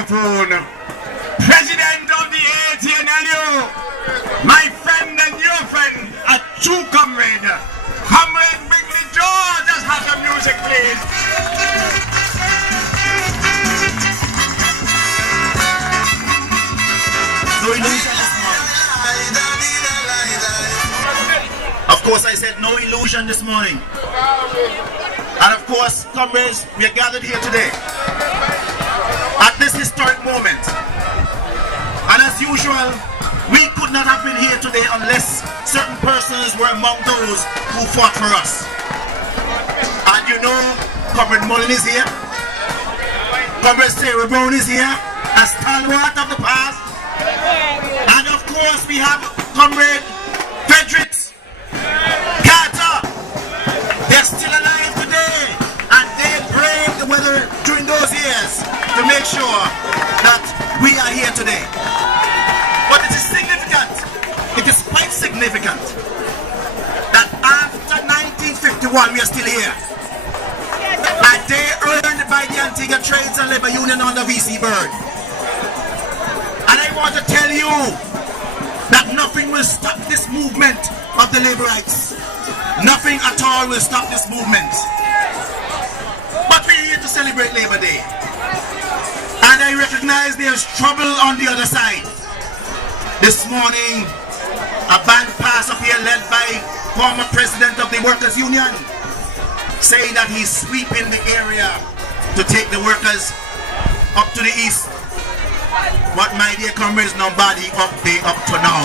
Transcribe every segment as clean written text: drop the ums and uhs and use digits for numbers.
microphone. President of the ATNLU, my friend and your friend, a true comrade, Comrade Bingley George. Just have the music, please. No illusion this morning. Of course, I said no illusion this morning. And of course, comrades, we are gathered here today at this historic moment. And as usual, we could not have been here today unless certain persons were among those who fought for us. And you know, Comrade Mullen is here. Comrade Sarah Brown is here, a stalwart of the past. And of course, we have Comrade Fredericks Carter. They're still alive today, and they braved the weather during those years to make sure that we are here today. But it is significant, it is quite significant, that after 1951 we are still here. A day earned by the Antigua Trades and Labor Union under V.C. Byrd. And I want to tell you that nothing will stop this movement of the labor rights. Nothing at all will stop this movement. But we're here to celebrate Labor Day. And I recognize there's trouble on the other side. This morning, a band passed up here led by former president of the Workers' Union, saying that he's sweeping the area to take the workers up to the east. But my dear comrades, nobody up there up to now.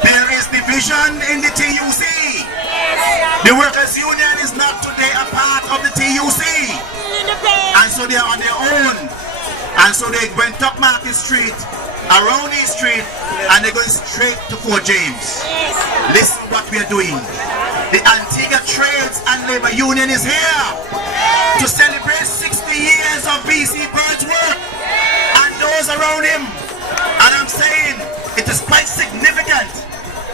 There is division in the TUC. The Workers' Union is not today a part of the TUC. And so they are on their own. And so they went up Market Street, around East Street, and they're going straight to Fort James. Listen what we are doing. The Antigua Trades and Labor Union is here to celebrate 60 years of V.C. Byrd's work and those around him. And I'm saying it is quite significant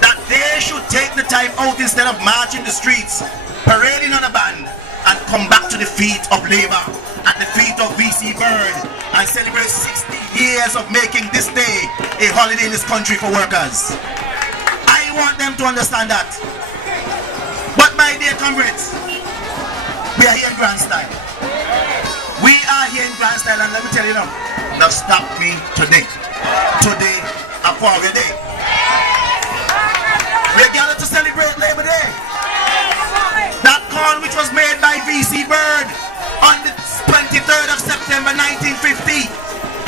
that they should take the time out instead of marching the streets, parading on a band, and come back to the feet of labor, at the feet of V.C. Byrd, and celebrate 60 years of making this day a holiday in this country for workers. I want them to understand that. But my dear comrades, we are here in grand style. We are here in grand style, and let me tell you now, now stop me today. Today, a Friday day. We are gathered to celebrate Labor Day. That call which was made by V.C. Byrd on the 23rd of September 1950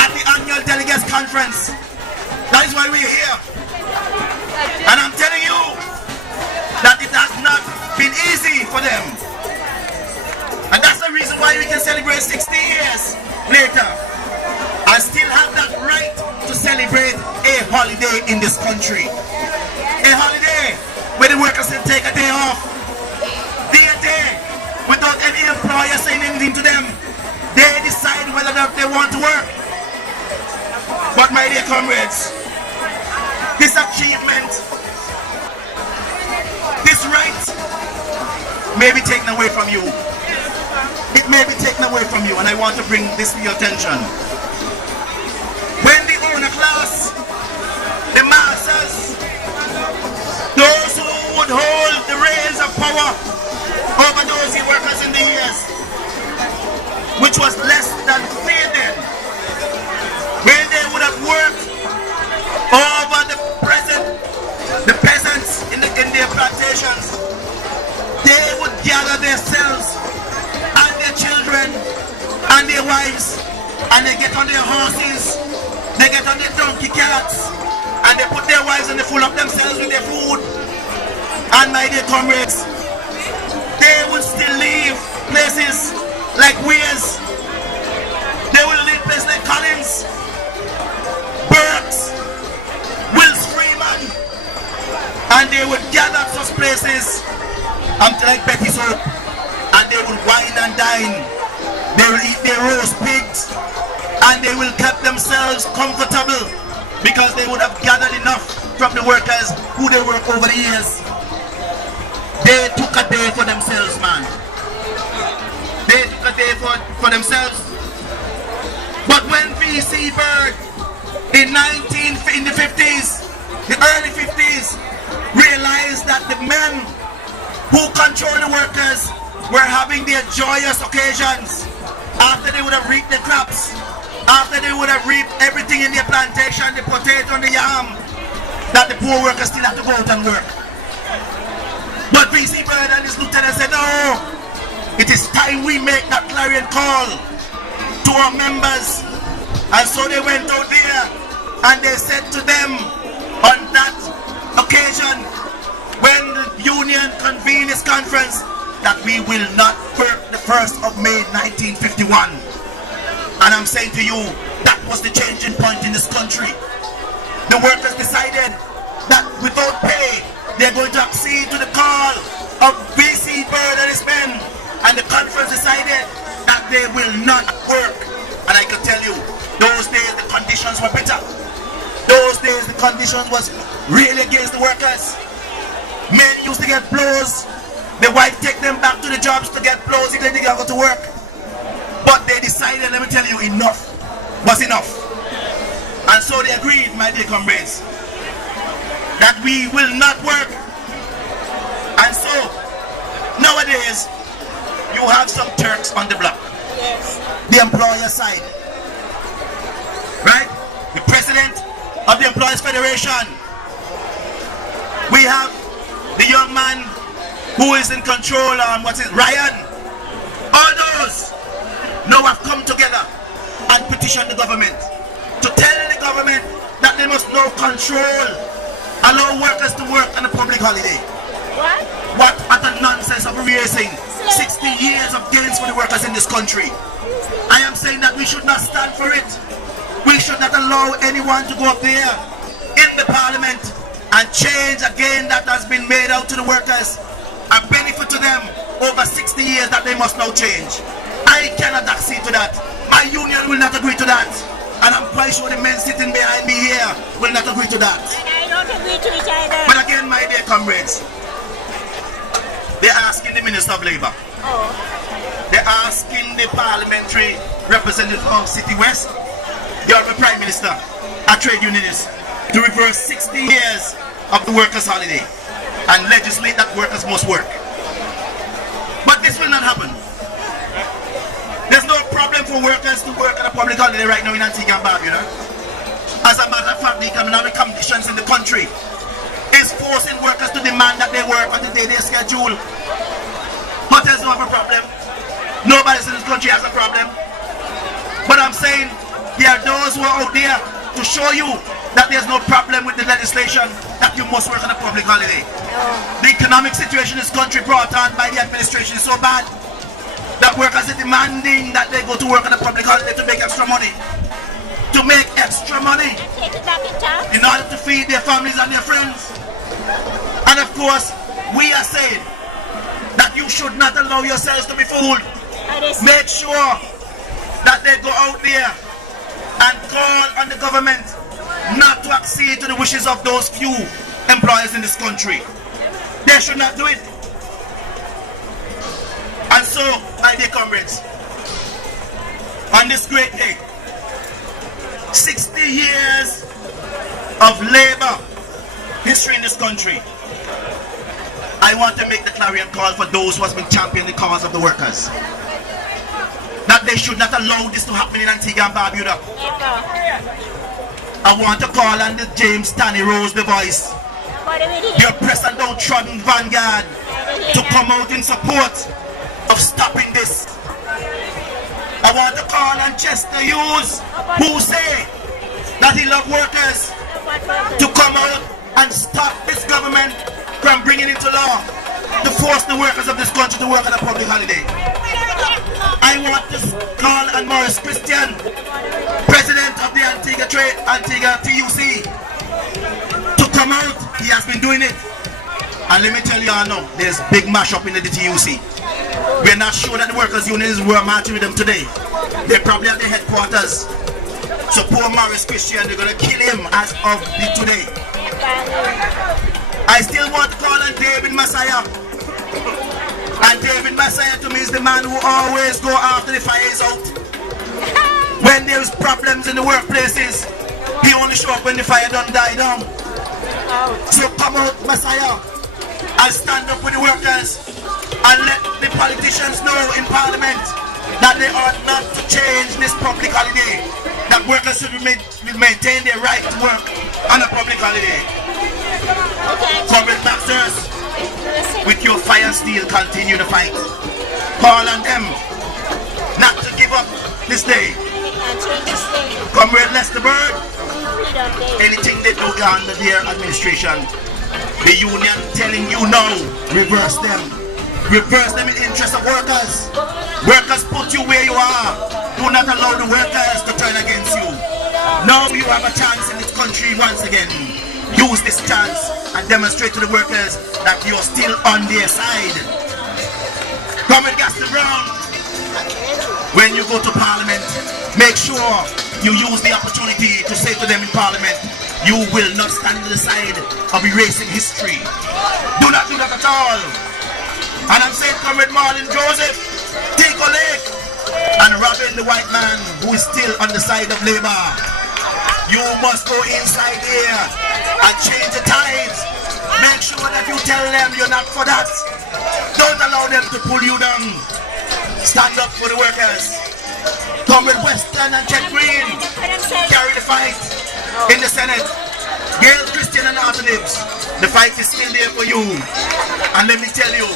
at the annual delegates conference. That is why we are here. And I'm telling you that it has not been easy for them. And that's the reason why we can celebrate 60 years later and still have that right to celebrate a holiday in this country. A holiday where the workers can take a day off. Their day, without any employer saying anything to them. They decide whether or not they want to work. But my dear comrades, this achievement, this right may be taken away from you. It may be taken away from you, and I want to bring this to your attention. When the owner class, the masses, those who would hold the reins of power over those workers in the years, which was less than fair then, when they would have worked over the peasants in their plantations, they would gather themselves and their children and their wives, and they get on their horses, they get on their donkey carts, and they put their wives and they full up themselves with their food. And my dear comrades, they will still leave places like Weirs. They will leave places like Collins, Burks, Wills Freeman, and they would gather at such places like Betty Soap, and they will wine and dine. They will eat their roast pigs, and they will keep themselves comfortable because they would have gathered enough from the workers who they work over the years. They took a day for themselves, man. They took a day for themselves. when V.C. Bird in the 50s, the early 50s, realized that the men who control the workers were having their joyous occasions after they would have reaped the crops, after they would have reaped everything in their plantation, the potato and the yam, that the poor workers still have to go out and work. But V.C. Bird and his lieutenant said, no, it is time we make that clarion call to our members. And so they went out there and they said to them on that occasion, when the union convened its conference, that we will not work the 1st of May 1951. And I'm saying to you, that was the changing point in this country. The workers decided that without pay, they're going to accede to the call of V.C. Bird and his men. And the conference decided that they will not work. And I can tell you, those days the conditions were bitter. Those days the conditions was really against the workers. Men used to get blows. The wife take them back to the jobs to get blows if they didn't go to work. But they decided, let me tell you, enough was enough. And so they agreed, my dear comrades, that we will not work. And so, nowadays, you have some Turks on the block. Yes. The employer side. Right? The president of the Employers Federation. We have the young man who is in control, Ryan. All those now have come together and petitioned the government to tell the government that they must now control, allow workers to work on a public holiday. What utter nonsense of erasing 60 years of gains for the workers in this country. I am saying that we should not stand for it. We should not allow anyone to go up there in the parliament and change a gain that has been made out to the workers, a benefit to them over 60 years that they must now change. I cannot accede to that. My union will not agree to that. And I'm quite sure the men sitting behind me here will not agree to that. And I don't agree to it either. But again, my dear comrades, they're asking the Minister of Labour. Oh. They're asking the parliamentary representative of City West, the Honourable Prime Minister, a trade unionist, to reverse 60 years of the workers' holiday and legislate that workers must work. But this will not happen. There's no problem for workers to work on a public holiday right now in Antigua and Barbuda. As a matter of fact, the economic conditions in the country is forcing workers to demand that they work on the day they schedule. Hotels don't have a problem. Nobody in this country has a problem. But I'm saying there are those who are out there to show you that there's no problem with the legislation that you must work on a public holiday. The economic situation in this country brought on by the administration is so bad that workers are demanding that they go to work on a public holiday to make extra money. To make extra money Take it back in time. in order to feed their families and their friends. And of course, we are saying that you should not allow yourselves to be fooled. Make sure that they go out there and call on the government not to accede to the wishes of those few employers in this country. They should not do it. And so, my dear comrades, on this great day, 60 years of labor history in this country, I want to make the clarion call for those who have been championing the cause of the workers. That they should not allow this to happen in Antigua and Barbuda. I want to call on the James Stanley Rose, the voice, your present downtrodden vanguard, to come out in support of stopping this. I want to call on Chester Hughes, who say that he loves workers, to come out and stop this government from bringing into law to force the workers of this country to work on a public holiday. I want to call on Maurice Christian, President of the Antigua TUC, to come out. He has been doing it. And let me tell you all now, there's big mash-up in the TUC. We're not sure that the workers' unions were marching with them today. They're probably at their headquarters. So poor Maurice Christian, they're going to kill him as of today. I still want to call on David Messiah. And David Messiah to me is the man who always go after the fire is out. When there's problems in the workplaces, he only show up when the fire done die down. So come out, Messiah, and stand up with the workers and let the politicians know in Parliament that they ought not to change this public holiday. That workers should maintain their right to work on a public holiday. Comrade Baxters, with your fire and steel, continue the fight. Call on them not to give up this day. Comrade Lester Bird, anything they do under their administration, the union telling you no, reverse them. Reverse them in the interest of workers. Workers put you where you are. Do not allow the workers to turn against you. Now you have a chance in this country once again. Use this chance and demonstrate to the workers that you're still on their side. Comrade Gaston Brown, when you go to Parliament, make sure you use the opportunity to say to them in Parliament, you will not stand on the side of erasing history. Do not do that at all. And I'm saying, Comrade Marlon Joseph, Tico Lake, and Robin the white man who is still on the side of Labour. You must go inside here and change the tides. Make sure that you tell them you're not for that. Don't allow them to pull you down. Stand up for the workers. Comrade Weston and Chet Green, carry the fight in the Senate. Gail Christian and Arthur Nibbs, the fight is still there for you. And let me tell you,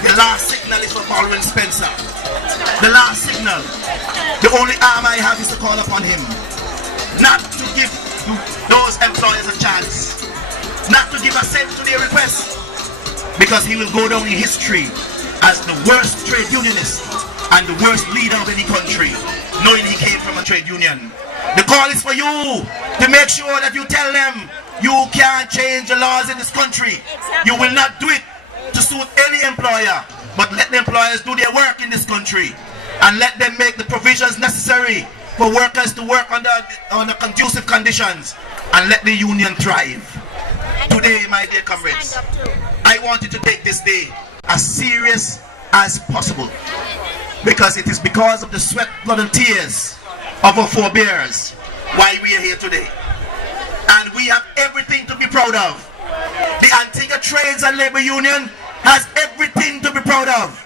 the last signal is for Baldwin Spencer. The last signal. The only arm I have is to call upon him. Not to give those employers a chance. Not to give assent to their request. Because he will go down in history as the worst trade unionist and the worst leader of any country, knowing he came from a trade union. The call is for you to make sure that you tell them you can't change the laws in this country. You will not do it to suit any employer, but let the employers do their work in this country and let them make the provisions necessary for workers to work under conducive conditions and let the union thrive. Today, my dear comrades, I want you to take this day as serious as possible, because it is because of the sweat, blood and tears of our forebears why we are here today. And we have everything to be proud of. The Antigua Trades and Labor Union has everything to be proud of.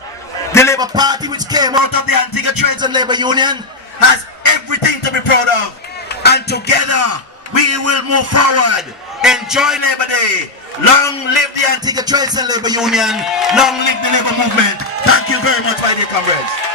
The Labour Party, which came out of the Antigua Trades and Labor Union, has everything to be proud of. And together we will move forward. Enjoy Labour Day. Long live the Antigua Trades and Labor Union. Long live the Labour movement. Thank you very much, my dear comrades.